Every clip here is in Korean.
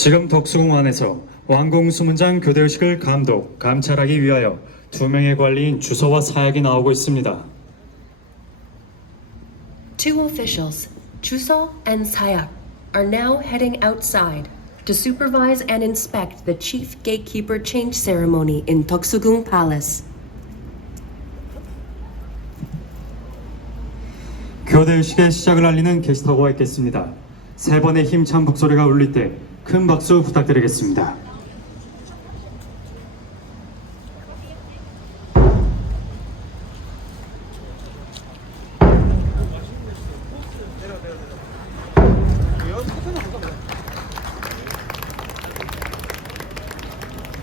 지금 덕수궁 안에서 왕궁 수문장 교대의식을 감독, 감찰하기 위하여 2명의 관리인 주서와 사약이 나오고 있습니다. Two officials, Chuso and Sayak, are now heading outside to supervise and inspect the chief gatekeeper change ceremony in Toksugung Palace. 교대의식의 시작을 알리는 게시타고가 있겠습니다. 3번의 힘찬 북소리가 울릴 때 큰 박수 부탁드리겠습니다.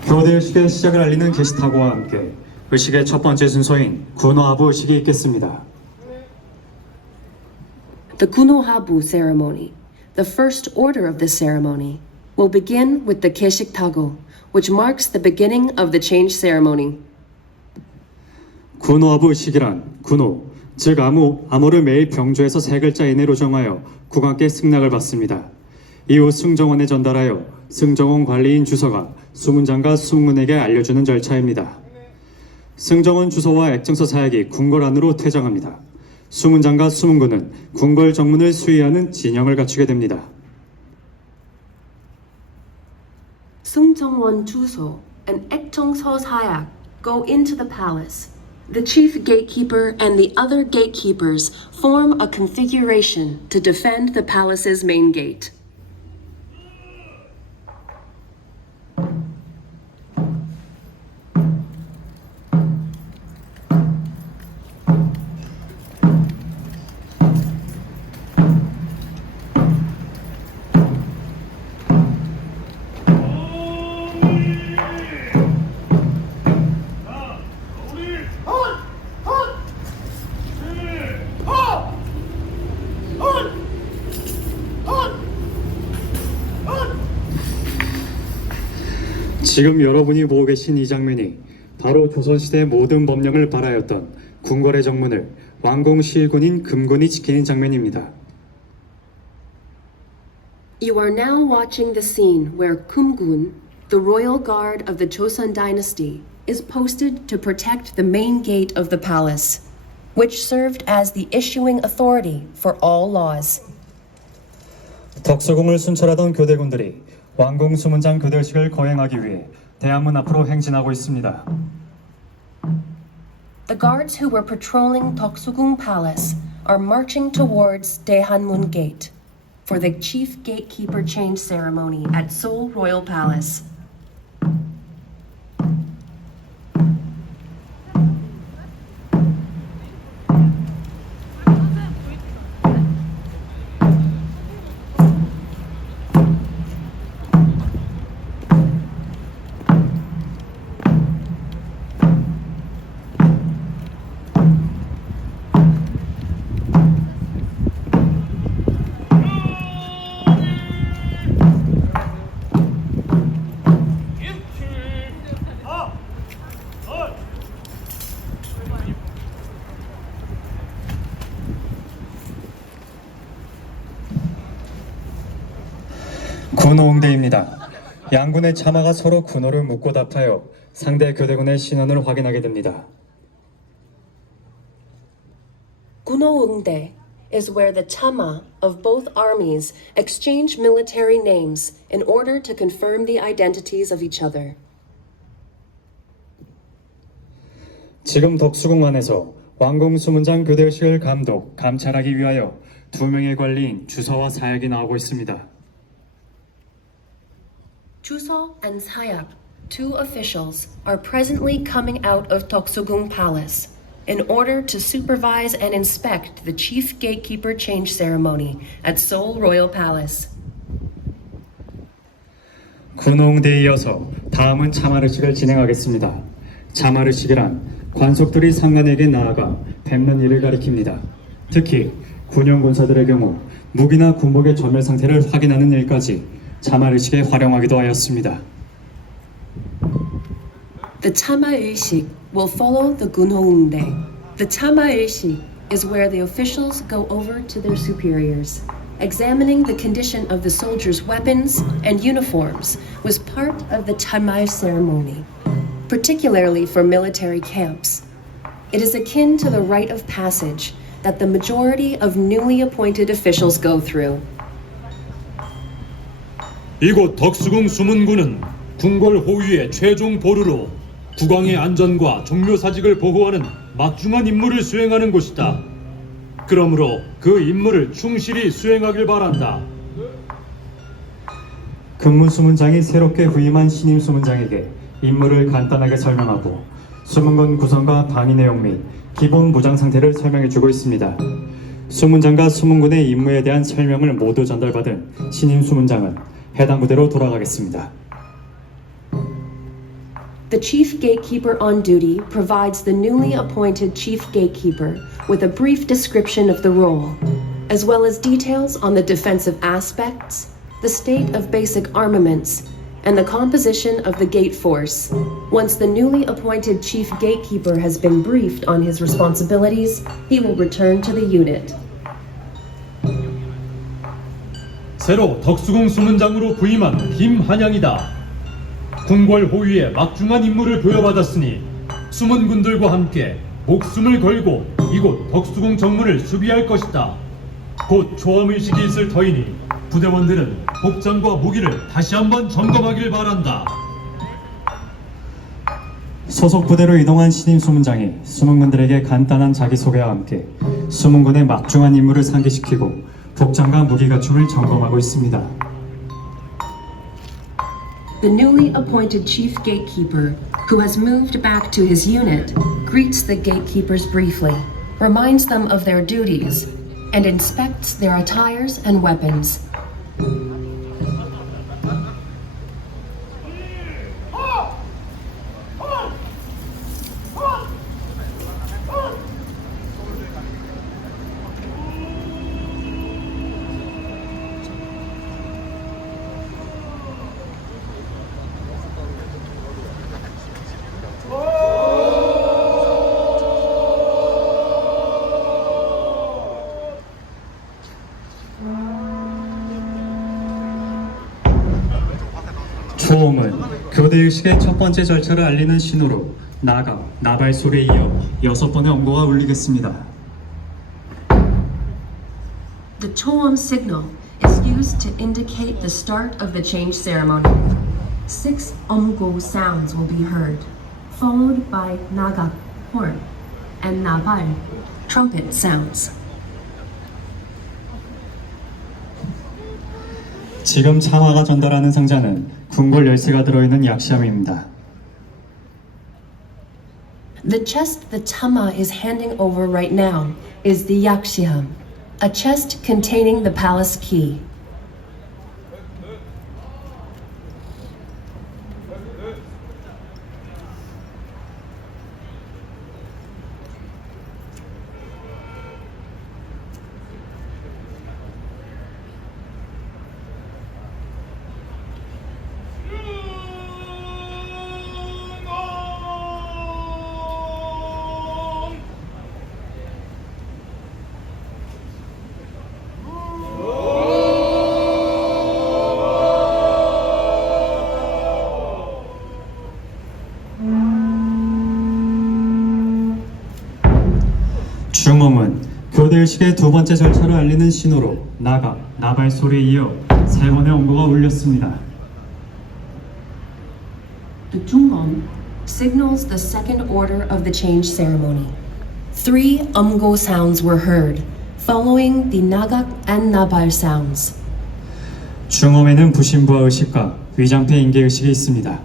교대의식의 시작을 알리는 게시타고와 함께 의식의 첫 번째 순서인 군호하부 의식이 있겠습니다. The Kunohabu ceremony, the first order of the ceremony, will begin with the Keshik Tago, which marks the beginning of the change ceremony. 군호하부 의식이란 군호, 즉 암호를 매일 병조에서 3글자 이내로 정하여 국왕께 승낙을 받습니다. 이후 승정원에 전달하여 승정원 관리인 주서가 수문장과 수문에게 알려주는 절차입니다. 승정원 주서와 액정서 사약이 궁궐 안으로 퇴장합니다. 수문장과 수문군은 궁궐 정문을 수위하는 진영을 갖추게 됩니다. Sungjeongwon Chuso and Ekcheongso Sayak go into the palace. The chief gatekeeper and the other gatekeepers form a configuration to defend the palace's main gate. 지금 여러분이 보고 계신 이 장면이 바로 조선시대 모든 법령을 발하였던 궁궐의 정문을 왕궁 시일군인 금군이 지키는 장면입니다. You are now watching the scene where Kumgun, the royal guard of the Joseon dynasty, is posted to protect the main gate of the palace, which served as the issuing authority for all laws. 덕수궁을 순찰하던 교대군들이 왕궁 수문장 교대의식을 거행하기 위해 대한문 앞으로 행진하고 있습니다. The guards who were patrolling Toksugung Palace are marching towards Daehanmun Gate for the chief gatekeeper change ceremony at Seoul Royal Palace. 군호응대입니다. 양군의 참하가 서로 군호를 묻고 답하여 상대 교대군의 신원을 확인하게 됩니다. Gunoungdae is where the chama of both armies exchange military names in order to confirm the identities of each other. 지금 덕수궁 안에서 왕궁 수문장 교대의식을 감독, 감찰하기 위하여 2명의 관리인 주서와 사약이 나오고 있습니다. Chuso and Sayak, two officials, are presently coming out of Toksugung Palace in order to supervise and inspect the chief gatekeeper change ceremony at Seoul Royal Palace. 군호응대에 이어서 다음은 참하의식을 진행하겠습니다. 참하의식이란 관속들이 상관에게 나아가 뵙는 일을 가리킵니다. 특히 군용군사들의 경우 무기나 군복의 전멸 상태를 확인하는 일까지 참하의식에 활용하기도 하였습니다. The Chama-ilshik will follow the Gunhoungdae. The Chama-ilshik is where the officials go over to their superiors. examining the condition of the soldiers' weapons and uniforms was part of the Tamal ceremony, particularly for military camps. It is akin to the rite of passage that the majority of newly appointed officials go through. 이곳 덕수궁 수문군은 궁궐 호위의 최종 보루로 국왕의 안전과 종묘사직을 보호하는 막중한 임무를 수행하는 곳이다. 그러므로 그 임무를 충실히 수행하길 바란다. 근무 수문장이 새롭게 부임한 신임 수문장에게 임무를 간단하게 설명하고 수문군 구성과 방위 내용 및 기본 무장 상태를 설명해주고 있습니다. 수문장과 수문군의 임무에 대한 설명을 모두 전달받은 신임 수문장은 해당 부대로 돌아가겠습니다. The chief gatekeeper on duty provides the newly appointed chief gatekeeper with a brief description of the role, as well as details on the defensive aspects, the state of basic armaments, and the composition of the gate force. Once the newly appointed chief gatekeeper has been briefed on his responsibilities, he will return to the unit. 새로 덕수궁 수문장으로 부임한 김한양이다. 궁궐 호위의 막중한 임무를 부여받았으니 수문군들과 함께 목숨을 걸고 이곳 덕수궁 정문을 수비할 것이다. 곧 초험의식이 있을 터이니 부대원들은 복장과 무기를 다시 한번 점검하길 바란다. 소속 부대로 이동한 신임 수문장이 수문군들에게 간단한 자기소개와 함께 수문군의 막중한 임무를 상기시키고 복장과 무기 갖춤을 점검하고 있습니다. The newly appointed chief gatekeeper, who has moved back to his unit, greets the gatekeepers briefly, reminds them of their duties, and inspects their attires and weapons. 초음은 교대의식의 첫 번째 절차를 알리는 신호로 나가, 나발 소리에 이어 6번의 엄고가 울리겠습니다. The Choam signal is used to indicate the start of the change ceremony. 6 omgo sounds will be heard, followed by nagak, horn, and nabal, trumpet sounds. 지금 참화가 전달하는 상자는 궁궐 열쇠가 들어있는 약시함입니다. The chest the Tama is handing over right now is the Yakshiham, a chest containing the palace key. 중음은 교대의식의 두 번째 절차를 알리는 신호로 나가, 나발 소리에 이어 3번의 엄고가 울렸습니다. The Jungom signals the second order of the change ceremony. 3 umgo sounds were heard, following the nagak and nabal sounds. 중음에는 부신부하 의식과 위장패 인계 의식이 있습니다.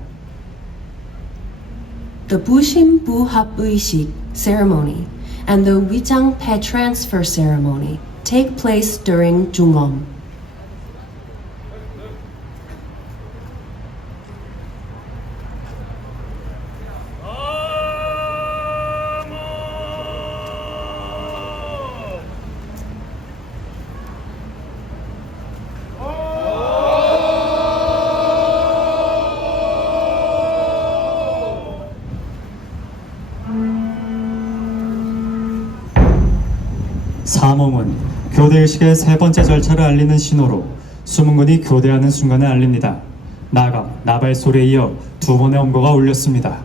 The Bushim Buhap Uishik ceremony and the Wijang Pe transfer ceremony take place during Jungom. 사mom은 교대의식의 세 번째 절차를 알리는 신호로 수문군이 교대하는 순간을 알립니다. 나갑, 나발 소리에 이어 두 번의 엄거가 울렸습니다.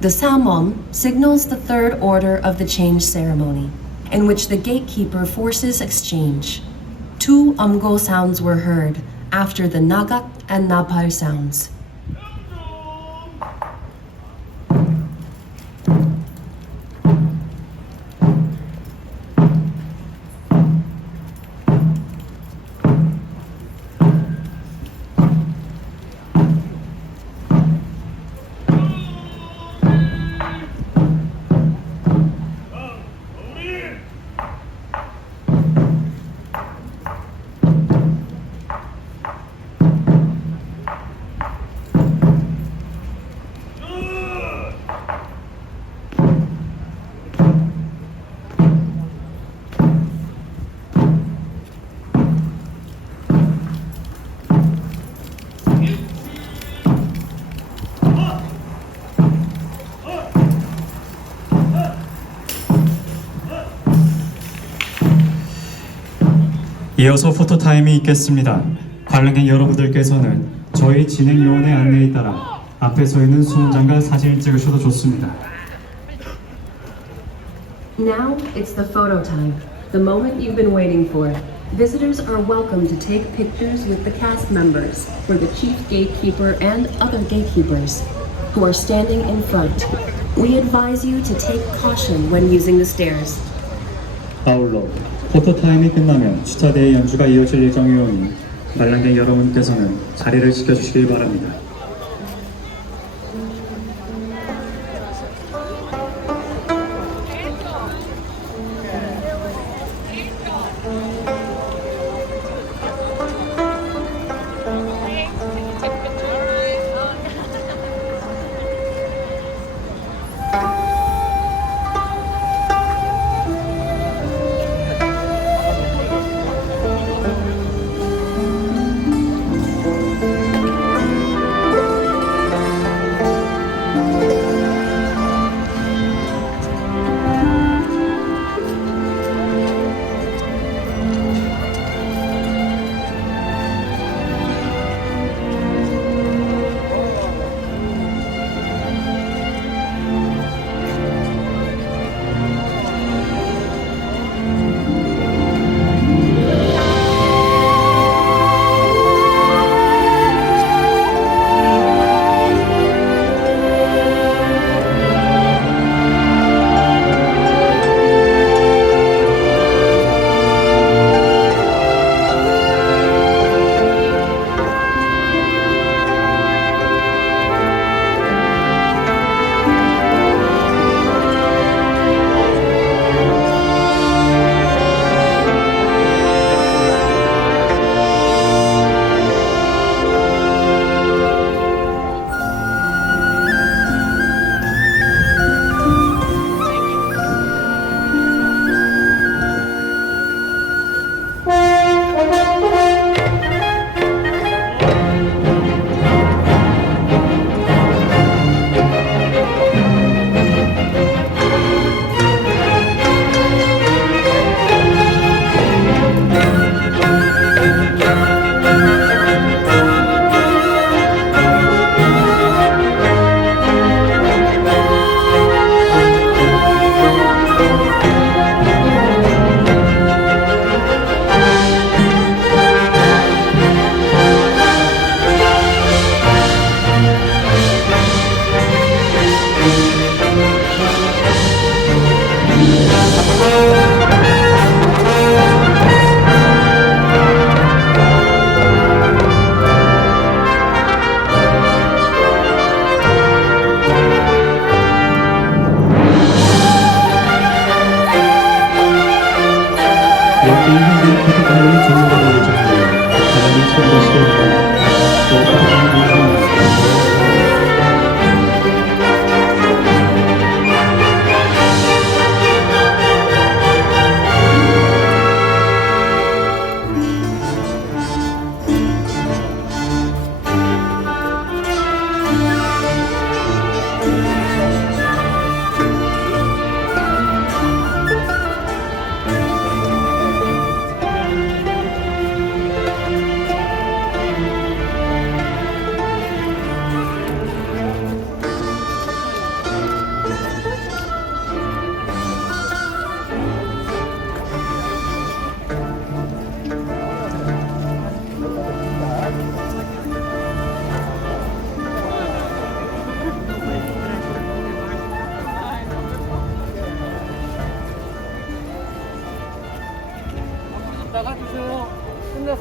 The Samom signals the third order of the change ceremony, in which the gatekeeper forces exchange. Two umgo sounds were heard after the nagak and napal sounds. 이어서 포토타임이 있겠습니다. 관람객 여러분들께서는 저희 진행 요원의 안내에 따라 앞에 서 있는 수문장과 사진을 찍으셔도 좋습니다. Now it's the photo time, the moment you've been waiting for. Visitors are welcome to take pictures with the cast members, for the chief gatekeeper and other gatekeepers who are standing in front. We advise you to take caution when using the stairs. 아울러 포토타임이 끝나면 추차대의 연주가 이어질 예정이오니 관람객 여러분께서는 자리를 지켜주시길 바랍니다.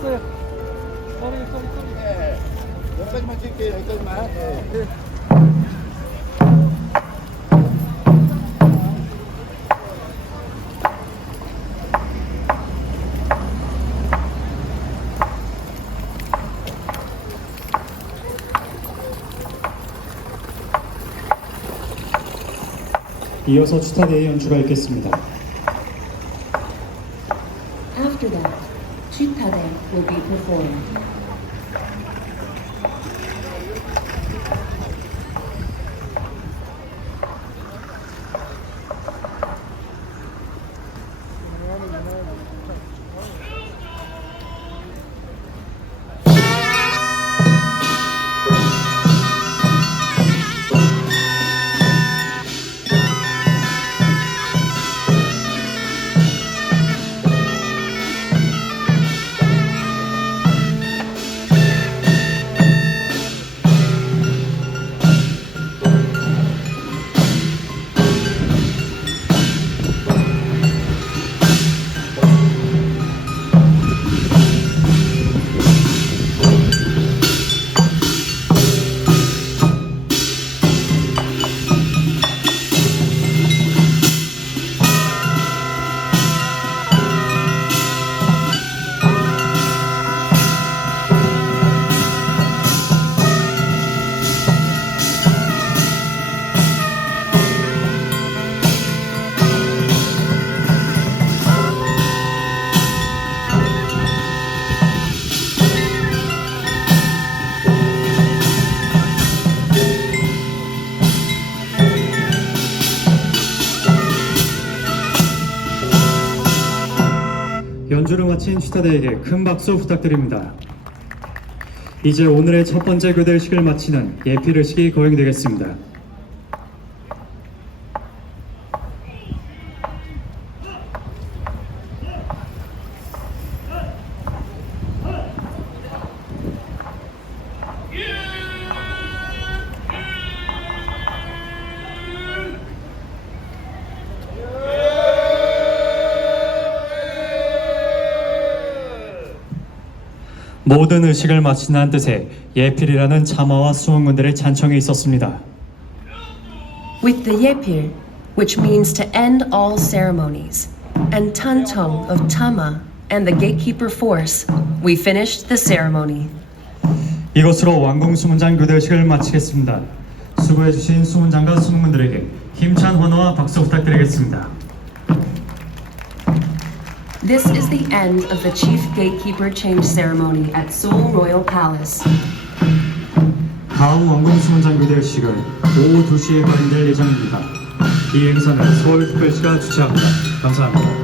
됐어요. 쏘리. 네. 여기까지만 찍을게요. 여기까지만. 네. 이어서 추타데이 연주가 있겠습니다. After that, Chitade will be performed. 연주를 마친 추타데이에게 큰 박수 부탁드립니다. 이제 오늘의 첫 번째 교대식을 마치는 예필의식이 거행되겠습니다. 모든 의식을 마친다는 뜻의 예필이라는 참화와 수험군들의 찬청이 있었습니다. With the Yepir, which means to end all ceremonies, and Tantong of Tama and the gatekeeper force, we finished the ceremony. 이것으로 완공수문장 교대의식을 마치겠습니다. 수고해주신 수문장과 수문군들에게 힘찬 환호와 박수 부탁드리겠습니다. This is the end of the Chief Gatekeeper Change Ceremony at Seoul Royal Palace. 다음 완공수문장 교대의식은 오후 2시에 거행될 예정입니다. 이 행사는 서울특별시가 주최합니다. 감사합니다.